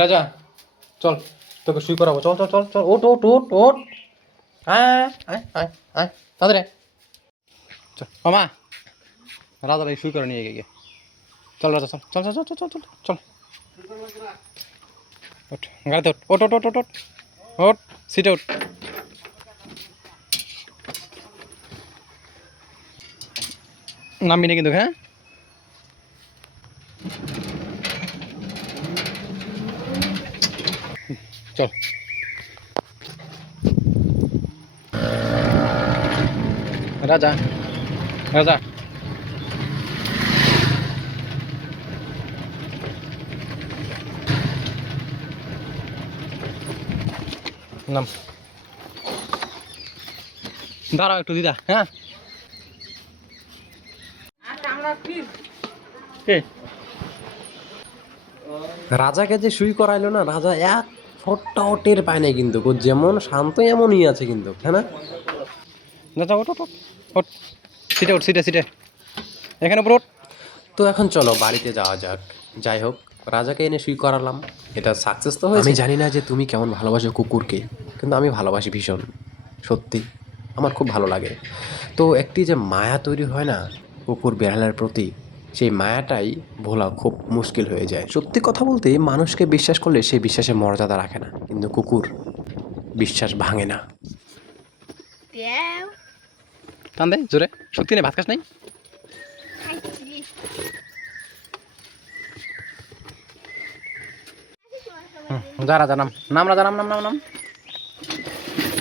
রাজা চল, তোকে শুই করাবো, চল চল চল চল, ওট ওট ওট ওট, আয় আয় আয় আয় তাদের চল। ও মা, রাজা ভাই শুই করে নিয়ে গিয়ে, চল রাজা চল চল চল চল চল চল চল, ওঠ গাড়িতে ওঠ ওঠ ওঠ ওঠ ওঠ ওঠ, সিটে ওঠ। নামবি না কিন্তু, হ্যাঁ চল। রাজা রাজা নাম, দাঁড়াও একটু দিদা, হ্যাঁ রাজাকে যে শুই করাইলো না, রাজা এক ফোঁটাও টের পায় নাই কিন্তু, ও যেমন শান্ত এমনই আছে কিন্তু, হ্যাঁ না? রাজা ওঠ ওঠ ওঠ ওঠ, সিটে ওঠ, সিটে সিটে, এখানে উপর ওঠ। তো এখন চলো বাড়িতে যাওয়া যাক। যাই হোক, রাজাকে এনে শুই করালাম, এটা সাকসেস তো হয়েছে। আমি জানি না যে তুমি কেমন ভালোবাসো কুকুরকে, কিন্তু আমি ভালোবাসি ভীষণ, সত্যি আমার খুব ভালো লাগে। তো একটি যে মায়া তৈরি হয় না কুকুর বেড়ালের প্রতি, সেই মায়াটাই ভোলা খুব মুশকিল হয়ে যায়। সত্যি কথা বলতে, মানুষকে বিশ্বাস করলে সে বিশ্বাসের মর্যাদা রাখে না, কিন্তু কুকুর বিশ্বাস ভাঙে না। টান দে জোরে, শক্তি নেই, ভাত খাস নাই। যা রাজা নাম, নাম রাজা নাম নাম নাম নাম,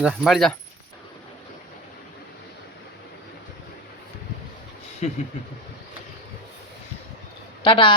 যা বাড়ি যা। টাটা।